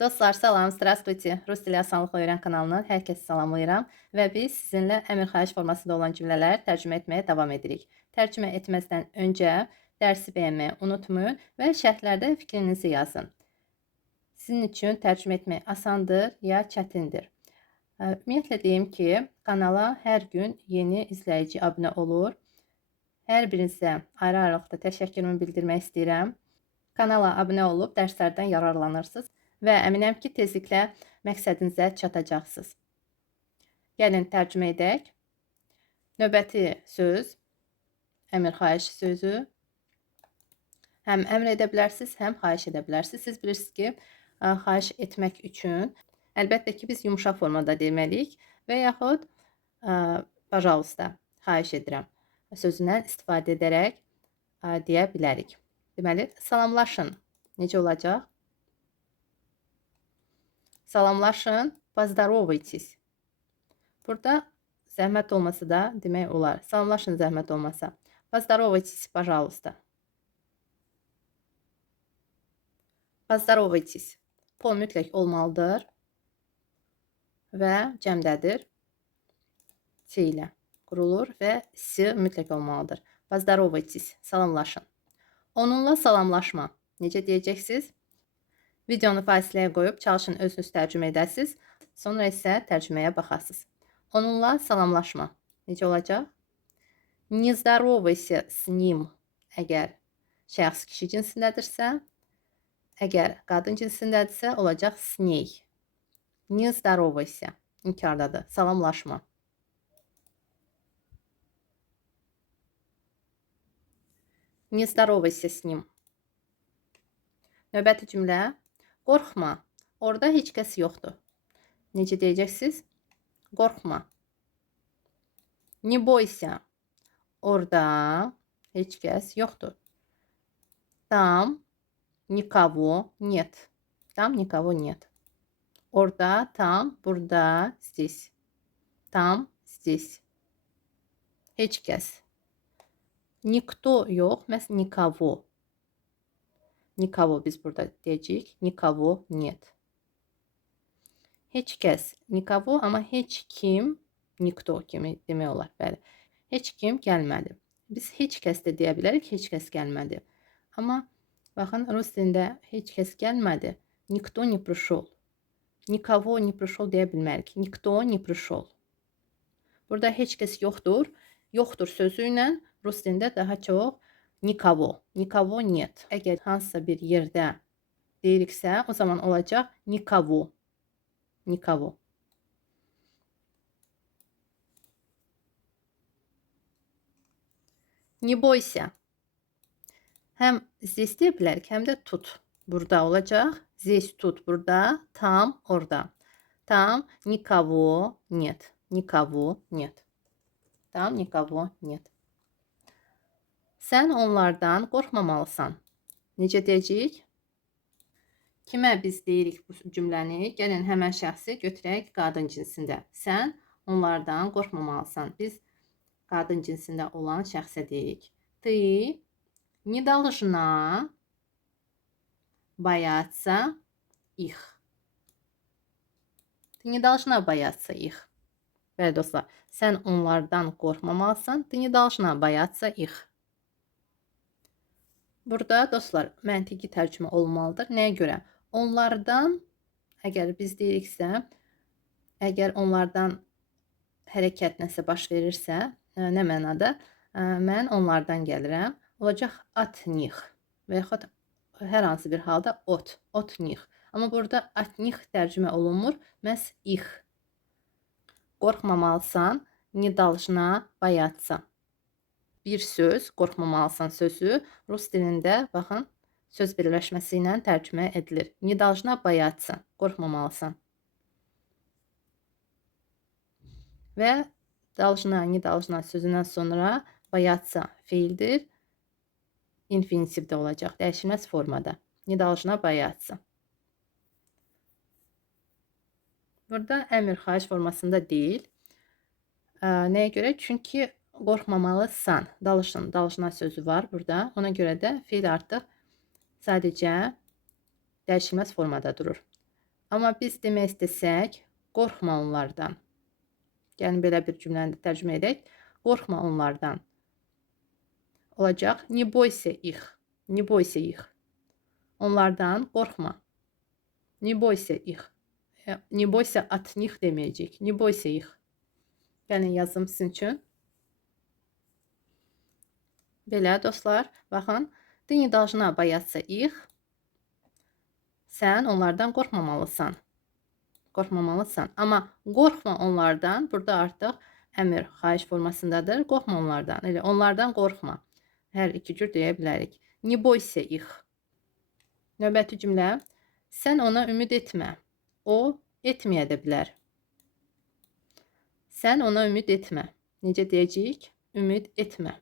Dostlar, salam, здравствуйте. Rus dili asanlıqla öyrən kanalından hər kəsi salamlayıram və biz sizinlə əmr xahiş formasında olan cümlələri tərcümə etməyə davam edirik. Tərcümə etməzdən öncə dərsi bəyənməyi unutmayın və şərhlərdə fikrinizi yazın. Sizin üçün tərcümə etmək asandır ya çətindir? Ümumiyyətlə deyim ki, kanala hər gün yeni izləyici abunə olur. Hər birinizə ayrı-ayrılıqda təşəkkürümü bildirmək istəyirəm. Kanala abunə olub dərslərdən yararlanırsınız və əminəm ki, tezliklə məqsədinizə çatacaqsınız. Gəlin tərcümə edək. Növbəti söz, əmr xahiş sözü. Həm əmr edə bilərsiniz, həm xahiş edə bilərsiniz. Siz bilirsiniz ki, xahiş etmək üçün əlbəttə ki, biz yumuşaq formada deməliyik və yaxud pajausta, xahiş edirəm sözündən istifadə edərək deyə bilərik. Deməli, salamlaşın. Necə olacaq? Salamlaşın, поздоровайтесь. Burada zəhmət olmasa da demək olar. Salamlaşın zəhmət olmasa. Поздоровайтесь, пожалуйста. Поздоровайтесь. Po mütləq olmalıdır və cəmdədir. C ilə qurulur və S mütləq olmalıdır. Поздоровайтесь, salamlaşın. Onunla salamlaşma. Necə deyəcəksiniz? Videonu fasiləyə qoyub çalışın özünüz tərcümə edəsiniz. Sonra isə tərcüməyə baxasınız. Onunla salamlaşma. Necə olacaq? Не здоровайся с ним. Əgər şəxs kişi cinsindədirsə, əgər qadın cinsindədirsə, olacaq с ней. Не здоровайся. İnkardadır. Salamlaşma. Не здоровайся с ним. Növbəti cümlə. Qorxma. Orada heç kəs yoxdur. Necə deyəcəksiniz? Qorxma. Не бойся. Orada heç kəs yoxdur. Там никого нет. Там никого нет. Orada, tam, burada, здесь. Tam, здесь. Heç kəs. Никто yox, məhz никого. Никого biz burada deyəcəyik. Никого нет. Heç kəs. Никого, amma heç kim, никто kimi demək olar. Bəli. Heç kim gəlmədi. Biz heç kəs də deyə bilərik, heç kəs gəlmədi. Amma baxın, rus dilində heç kəs gəlmədi. Никто не пришел. Никого не пришел deyə bilmərik. Никто не пришел. Burada heç kəs yoxdur. Yoxdur sözü ilə rus dilində daha çox никого. Никого нет. Əgər hansısa bir yerdə deyiriksə, o zaman olacaq никого. Никого. Не бойся. Həm здесь deyə bilərik, həm də тут. Burada olacaq. Здесь тут, burada, tam, orada. Tam никого нет. Никого нет. Tam никого нет. Sən onlardan qorxmamalısan. Necə deyəcəyik? Kimə biz deyirik bu cümləni? Gəlin həmən şəxsi götürək qadın cinsində. Sən onlardan qorxmamalısan. Biz qadın cinsində olan şəxsə deyirik. Ты не должна бояться их. Ты не должна бояться их. Bəli dostlar, sən onlardan qorxmamalısan. Ты не должна бояться их. Burada dostlar, məntiqi tərcümə olmalıdır. Nəyə görə? Onlardan, əgər biz deyiriksə, əgər onlardan hərəkət nəsə baş verirsə, nə mənada? Mən onlardan gəlirəm. Olacaq at них. Və yaxud hər hansı bir halda от них. Amma burada at них tərcümə olunmur. Məhz их. Qorxmamalısan, не должна бояться. Bir söz, qorxmamalısan sözü rus dilində, baxın, söz birləşməsi ilə tərcümə edilir. Не должна бояться. Qorxmamalısan. Və должна, не должна sözündən sonra boyatsa fiildir. İnfinitivdə olacaq. Dəyişilməz formada. Не должна boyatsa. Burada əmr xahiş formasında deyil. Nəyə görə? Çünki qorxmamalısan. Должна sözü var burada. Ona görə də fiil artıq sadəcə dəyişilməz formada durur. Amma biz demək istəsək, qorxma onlardan. Gəlin belə bir cümləni də tərcümə edək. Qorxma onlardan. Olacaq. Не бойся их. Не бойся их. Onlardan qorxma. Не бойся их. Не бойся от них deməyəcək. Не бойся их. Gəlin yazım sizin üçün. Belə dostlar, baxın. Ты не должна бояться их. Sən onlardan qorxmamalısan. Qorxmamalısan. Amma qorxma onlardan, burada artıq əmr, xahiş formasındadır. Qorxma onlardan. Elə onlardan qorxma. Hər iki cür deyə bilərik. Не бойся их. Növbəti cümlə. Sən ona ümid etmə. O etməyə də bilər. Sən ona ümid etmə. Necə deyəcəyik? Ümid etmə.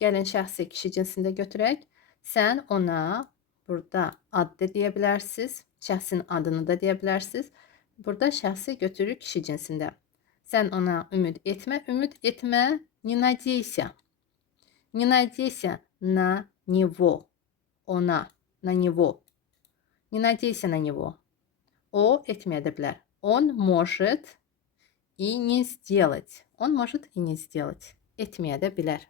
Gəlin şəxsi kişi cinsində götürək. Sən ona, burada addı deyə bilərsiniz. Şəxsin adını da deyə bilərsiniz. Burada şəxsi götürür kişi cinsində. Sən ona ümid etmə. Ümid etmə. Не надейся. Не надейся на него. Ona, на него. Не надейся на него. O etməyə də bilər. Он может и не сделать. Он может и не сделать. Etməyə də bilər.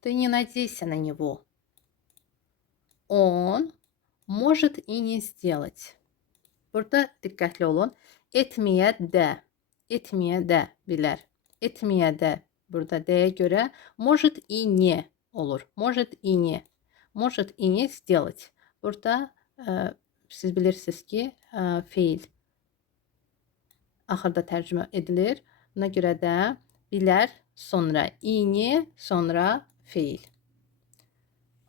Ты не надейся на него. Он может и не сделать. Burada diqqətli olun. Etməyə də. Etməyə də bilər. Etməyə də burada dəyə görə может и не olur. Может и не. Может и не сделать. Burada siz bilirsiniz ki fiil axırda tərcümə edilir. Buna görə də bilər sonra и не sonra fiil.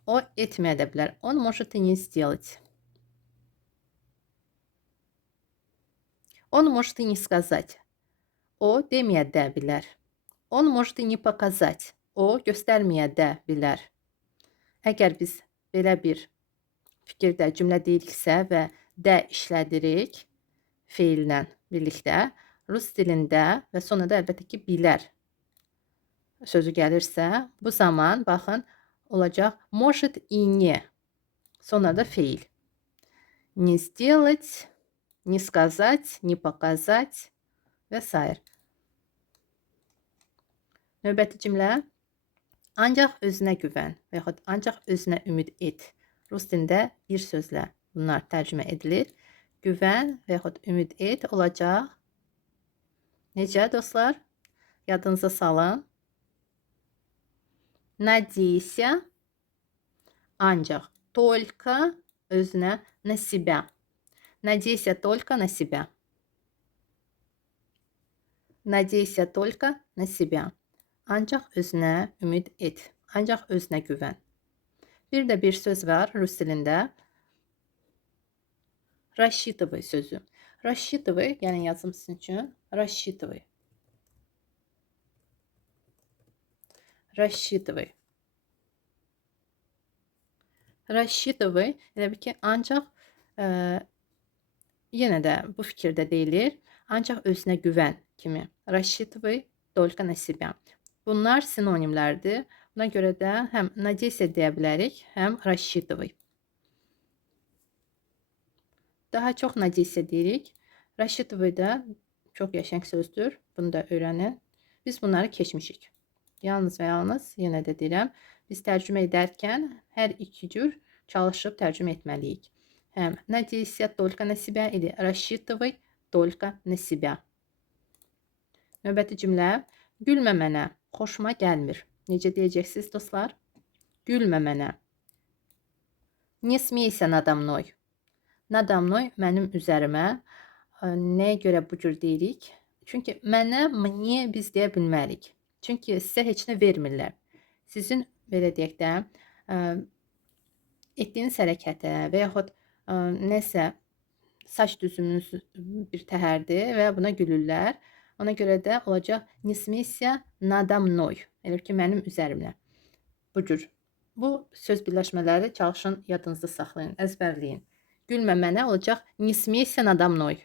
O etməyə də bilər. Он может и не сделать. Он может и не сказать. O deməyə də bilər. Он может и не показать. O göstərməyə də bilər. Əgər biz belə bir fikirdə cümlə deyiriksə və də işlədirik feillə birlikdə, rus dilində və sonra da əlbəttə ki bilər sözü gəlirsə, bu zaman baxın olacaq может и не. Sonra da feil. Не сделать, не сказать, не показать və s. Növbəti cümlə. Ancaq özünə güvən və yaxud ancaq özünə ümid et. Rus dilində bir sözlə bunlar tərcümə edilir. Güvən və yaxud ümid et olacaq. Necə dostlar? Yadınıza salın. Надейся. Ancaq. Только özünə на себя. Надейся только на себя. Надейся только на себя. Ancaq özünə ümid et. Ancaq özünə güvən. Bir də bir söz var rus dilində. Рассчитывай sözü. Рассчитывай, yəni yazım sizin üçün. Рассчитывай. Рассчитывай. Рассчитывай. Elə bir ki, ancaq yenə də bu fikirdə deyilir. Ancaq özünə güvən kimi. Рассчитывай только на себя. Bunlar sinonimlərdir. Buna görə də həm надейся deyə bilərik, həm рассчитывай. Daha çox надейся deyirik. Рассчитывай da çox qəşəng sözdür. Bunu da öyrənin. Biz bunları keçmişik. Yalnız və yalnız yenə də deyirəm, biz tərcümə edərkən hər iki cür çalışıb tərcümə etməliyik. Həm надейся только на себя или рассчитывай только на себя. Növbəti cümlə. Gülmə mənə, xoşuma gəlmir. Necə deyəcəksiniz dostlar? Gülmə mənə. Не смейся надо мной. Надо mной mənim üzərimə. Nəyə görə bu cür deyirik? Çünki mənə, мне biz deyə bilmərik. Çünki sizə heç nə vermirlər. Sizin belə deyək də etdiyiniz hərəkətə və yaxud nəsə saç düzümünüz bir təhərdir və buna gülürlər. Ona görə də olacaq не смейся надо мной. Elə ki, mənim üzərimlə. Bu cür. Bu söz birləşmələri çalışın yadınızda saxlayın, əzbərləyin. Gülmə mənə olacaq не смейся надо мной.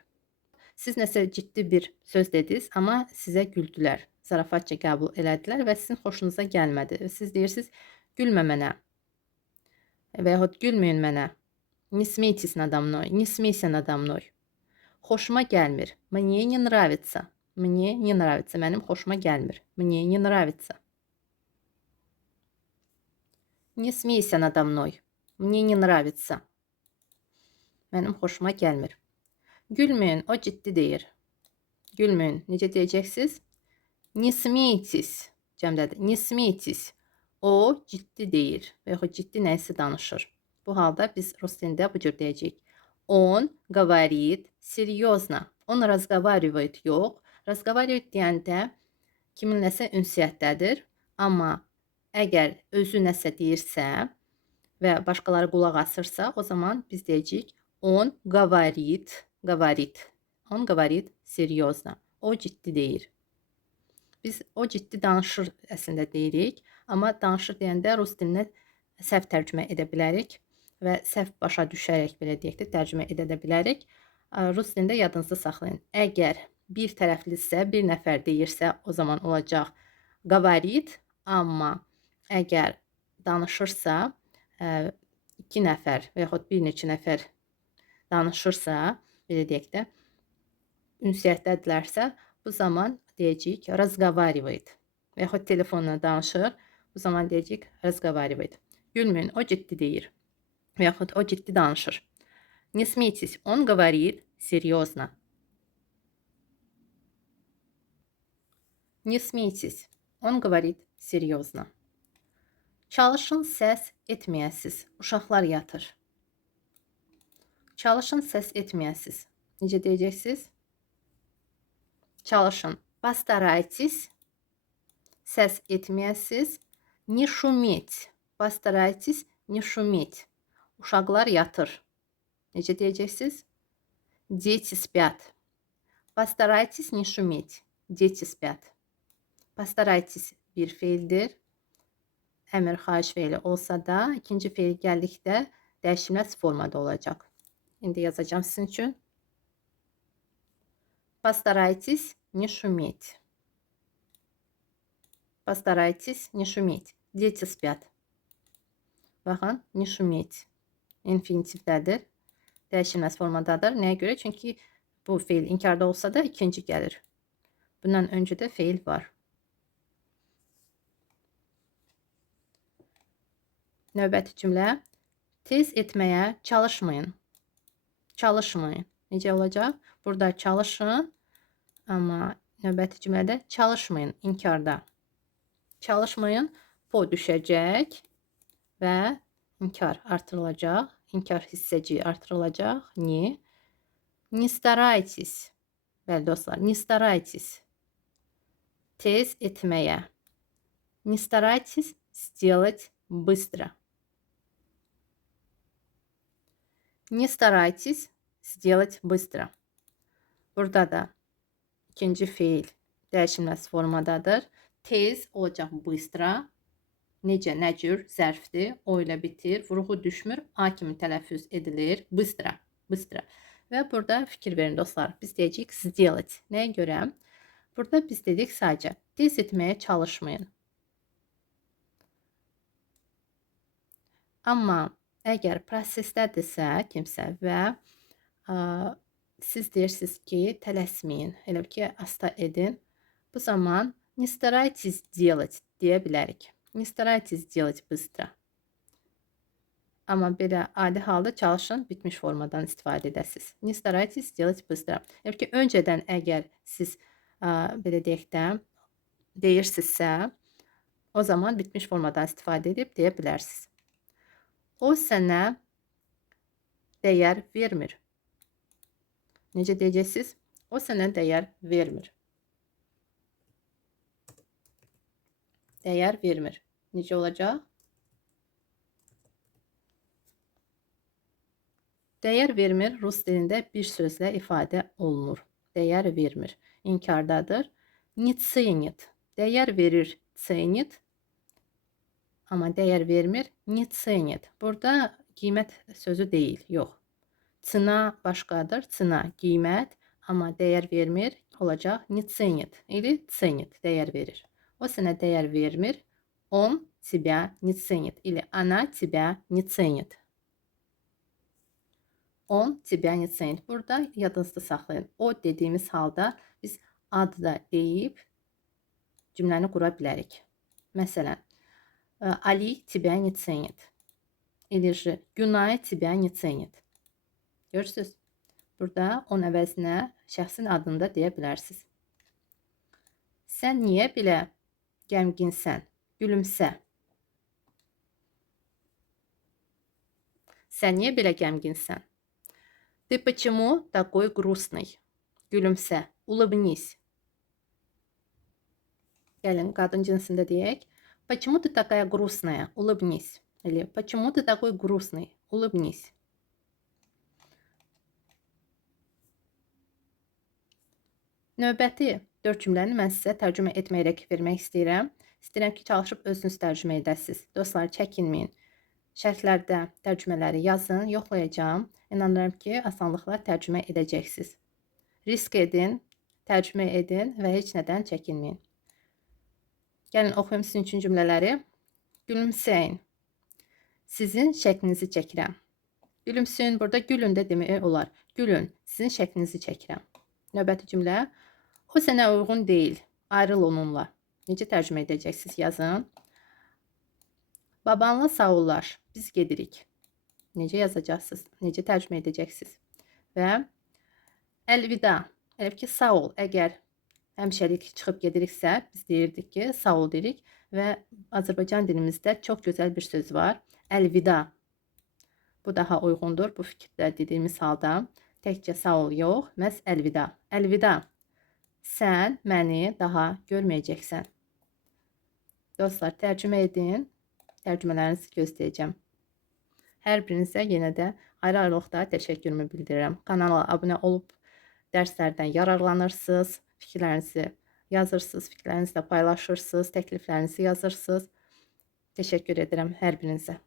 Siz nəsə ciddi bir söz dediniz, amma sizə güldülər. Zarafatca qəbul elədilər və sizin xoşunuza gəlmədi. Siz deyirsiniz, Gülmə mənə və yaxud gülməyin mənə. Не смейтесь надо мной, не смейся надо mной. Xoşuma gəlmir. Мне не нравится. Мне не нравится. Mənim xoşuma gəlmir. Мне не nравится. Не смейся надо mной. Мне не nравится. Mənim xoşuma gəlmir. Gülməyin, o ciddi deyir. Gülməyin, necə deyəcəksiniz? Не смейтесь. Cəmdədir. Не смейтесь. O ciddi deyir və yaxud ciddi nəyisə danışır. Bu halda biz rus dilində bu cür deyəcəyik. Он говорит серьезно. Он разговаривает yox. Разговаривает deyəndə kiminləsə ünsiyyətdədir. Amma əgər özü nəsə deyirsə və başqaları qulaq asırsa, o zaman biz deyəcəyik он говорит, Он говорит серьезно. O ciddi deyir. Biz o ciddi danışır əslində deyirik. Amma danışır deyəndə rus dilinə səhv tərcümə edə bilərik və səhv başa düşərək belə deyək də tərcümə edə bilərik. Rus dilində yadınızda saxlayın. Əgər bir tərəflisə, bir nəfər deyirsə, o zaman olacaq говорит, amma əgər danışırsa, iki nəfər və yaxud bir neçə nəfər danışırsa, belə deyək də, ünsiyyətdədirlərsə, bu zaman deyəcəyik разговаривает. Və yaxud telefonla danışır, bu zaman deyəcəyik разговаривает. Gülməyin, o ciddi deyir. Və yaxud o ciddi danışır. Не смейтесь, он говорит серьезно. Не смейтесь, он говорит серьезно. Çalışın, səs etməyəsiz. Uşaqlar yatır. Çalışın, səs etməyəsiz. Necə deyəcəksiniz? Çalışın. Постарайтесь. Səs etməyəsiz. Не шуметь. Постарайтесь не шуметь. Uşaqlar yatır. Necə deyəcəksiniz? Дети спят. Постарайтесь не шуметь. Дети спят. Постарайтесь bir feildir. Əmr xahiş feili olsa da, ikinci feil gəldikdə dəyişilməz formada olacaq. İndi yazacağım sizin üçün. Постарайтесь не шуметь. Постарайтесь не шуметь. Дети спят. Baxın, не шуметь. İnfinitivdədir. Dəyişilməz formadadır. Nəyə görə? Çünki bu feil inkarda olsa da ikinci gəlir. Bundan öncə də feil var. Növbəti cümlə. Tez etməyə çalışmayın. Çalışmayın. Necə olacaq? Burada çalışın, amma növbəti cümlədə çalışmayın, inkarda. Çalışmayın, po düşəcək və inkar artırılacaq. İnkar hissəciyi artırılacaq. Не. Не старайтесь. Bəli dostlar, не старайтесь. Tez etməyə. Не старайтесь сделать быстро. Не старайтесь сделать быстро. Burada da ikinci feil dəyişilməz formadadır. Tez olacaq bыстро. Necə, nə cür zərfdir, o ilə bitir, vurğu düşmür, a kimi tələffüz edilir. Bыстро, bыстро. Və burada fikir verin dostlar. Biz deyəcəyik сделать. Nəyə görə? Burada biz dedik sadəcə tez etməyə çalışmayın. Amma əgər prosesdədirsə kimsə və siz deyirsiniz ki, tələsməyin, elə ki, asta edin. Bu zaman не старайтесь делать deyə bilərik. Не старайтесь делать быстро. Amma belə adi halda çalışın, bitmiş formadan istifadə edəsiniz. Не старайтесь делать быстро. Yəni ki, öncədən əgər siz belə deyək də deyirsinizsə, o zaman bitmiş formadan istifadə edib deyə bilərsiniz. O sənə dəyər vermir. Necə deyəcəksiniz? O sənə dəyər vermir. Dəyər vermir. Necə olacaq? Dəyər vermir rus dilində bir sözlə ifadə olunur. Dəyər vermir. İnkardadır. Не ценит. Dəyər verir, ценит. Amma dəyər vermir, не ценит. Burada qiymət sözü deyil, yox. Цена başqadır, цена qiymət, amma dəyər vermir olacaq не ценит. Или ценит, dəyər verir. O sənə dəyər vermir. Он тебя не ценит. Или она тебя не ценит. On тебя не ценит. Burada yadınızda saxlayın. O dediğimiz halda biz adı da deyib cümləni qura bilərik. Məsələn, Ali тебя не ценит. Или же Günay тебя не ценит. Görürsünüz? Burada on əvəzinə şəxsin adını da deyə bilərsiniz. Sən niyə belə qəmginsən? Gülümsə. Sən niyə belə qəmginsən? Ты почему такой грустный? Gülümsə. Улыбнись. Gəlin qadın cinsində deyək. Почему ты такая грустная? Улыбнись. Или почему ты такой грустный? Улыбнись. Növbəti 4 cümləni mən sizə tərcümə etməyərək vermək istəyirəm. İstəyirəm ki, çalışıb özünüz tərcümə edəsiniz. Dostlar, çəkinməyin. Şərhlərdə tərcümələri yazın, yoxlayacağım. İnanıram ki, asanlıqla tərcümə edəcəksiniz. Risk edin, tərcümə edin və heç nədən çəkinməyin. Gəlin oxuyum sizin üçün cümlələri. Gülümsəyin. Sizin şəklinizi çəkirəm. Gülümsəyin, burada gülün də demək olar. Gülün, sizin şəklinizi çəkirəm. Növbəti cümlə. O sənə uyğun deyil. Ayrıl onunla. Necə tərcümə edəcəksiniz? Yazın. Babanla sağollar. Biz gedirik. Necə yazacaqsınız? Necə tərcümə edəcəksiniz? Və əlvida. Elə ki, sağ ol. Əgər həmişəlik çıxıb gediriksə, biz deyirdik ki, sağ ol deyirik. Və Azərbaycan dilimizdə çox gözəl bir söz var. Əlvida. Bu daha uyğundur. Bu fikirdə dediyimiz halda təkcə sağ ol yox, məhz əlvida. Əlvida. Sən məni daha görməyəcəksən. Dostlar, tərcümə edin. Tərcümələrinizi gözləyəcəm. Hər birinizə yenə də ayrı-ayrılıqda təşəkkürümü bildirirəm. Kanala abunə olub dərslərdən yararlanırsınız, fikirlərinizi yazırsınız, fikirlərinizi də paylaşırsınız, təkliflərinizi yazırsınız. Təşəkkür edirəm hər birinizə.